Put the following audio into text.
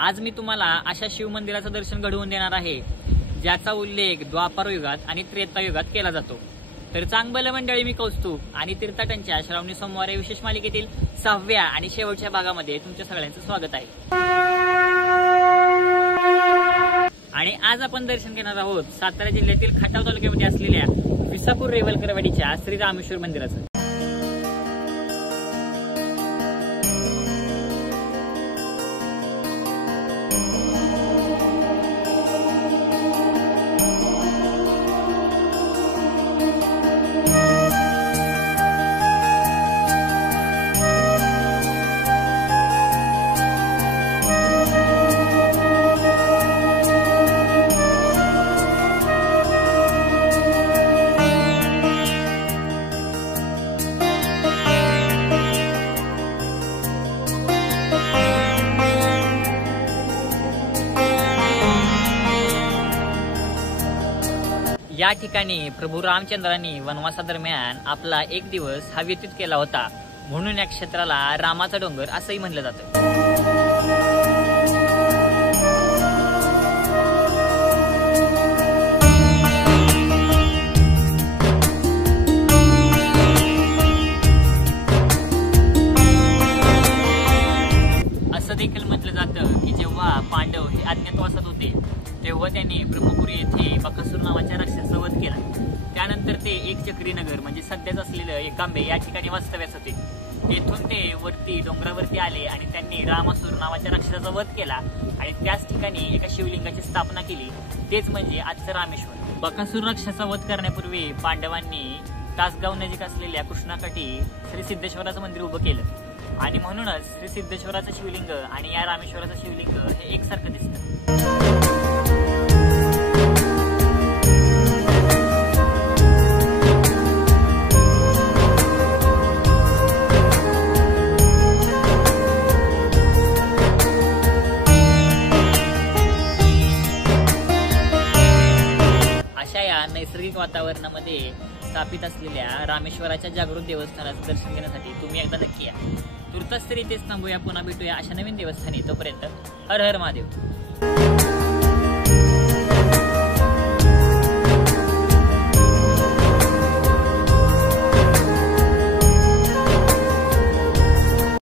आज मी तुम्हाला अशा शिवमंदिराचं दर्शन घडवून देणार आहे ज्याचा उल्लेख द्वापार युगात आणि त्रेता युगात केला जातो। तर चांगलं मंडळी, मी कौस्तुभ आणि तीर्थाटनच्या श्रावणी सोमवारी विशेष मालिकेतील 6व्या आणि शेवटच्या भागामध्ये तुमच्या सगळ्यांचं स्वागत आहे। आणि आज आपण दर्शन घेणार आहोत सातारा जिल्ह्यातील खटाव तालुक्यामध्ये असलेल्या विसापूर रेवलकरवाडीच्या श्री रामेश्वर मंदिराचं। या ठिकाणी प्रभू रामचंद्रांनी वनवासादरम्यान आपला एक दिवस हा व्यतीत केला होता, म्हणून या क्षेत्राला रामाचा डोंगर असंही म्हणलं जातं। असं देखील म्हटलं जातं की जेव्हा पांडव हे अज्ञातवासात होते तेव्हा त्यांनी ब्रह्मपुरी येथे बकासूर नावाच्या राक्षसाचा वध केला। त्यानंतर ते एक चक्री नगर म्हणजे सध्याच असलेलं एकांबे या ठिकाणी वास्तव्यास होते। तेथून ते वरती डोंगरावरती आले आणि त्यांनी रामासूर नावाच्या राक्षसाचा वध केला आणि त्याच ठिकाणी एका शिवलिंगाची स्थापना केली, तेच म्हणजे आजचं रामेश्वर। बकासूर राक्षसाचा वध करण्यापूर्वी पांडवांनी तासगाव नजीक असलेल्या कृष्णाकाठी श्री सिद्धेश्वराचं मंदिर उभं केलं आणि म्हणूनच श्री सिद्धेश्वराचं शिवलिंग आणि या रामेश्वराचं शिवलिंग हे एकसारखं दिसतं। अशा या नैसर्गिक वातावरणामध्ये स्थापित असलेल्या रामेश्वराच्या जागृत देवस्थानाचं दर्शन घेण्यासाठी तुम्ही एकदा नक्की या। तुर्तास तरी तेच थांबूया, पुन्हा भेटूया अशा नवीन देवस्थानी। तोपर्यंत हर हर महादेव।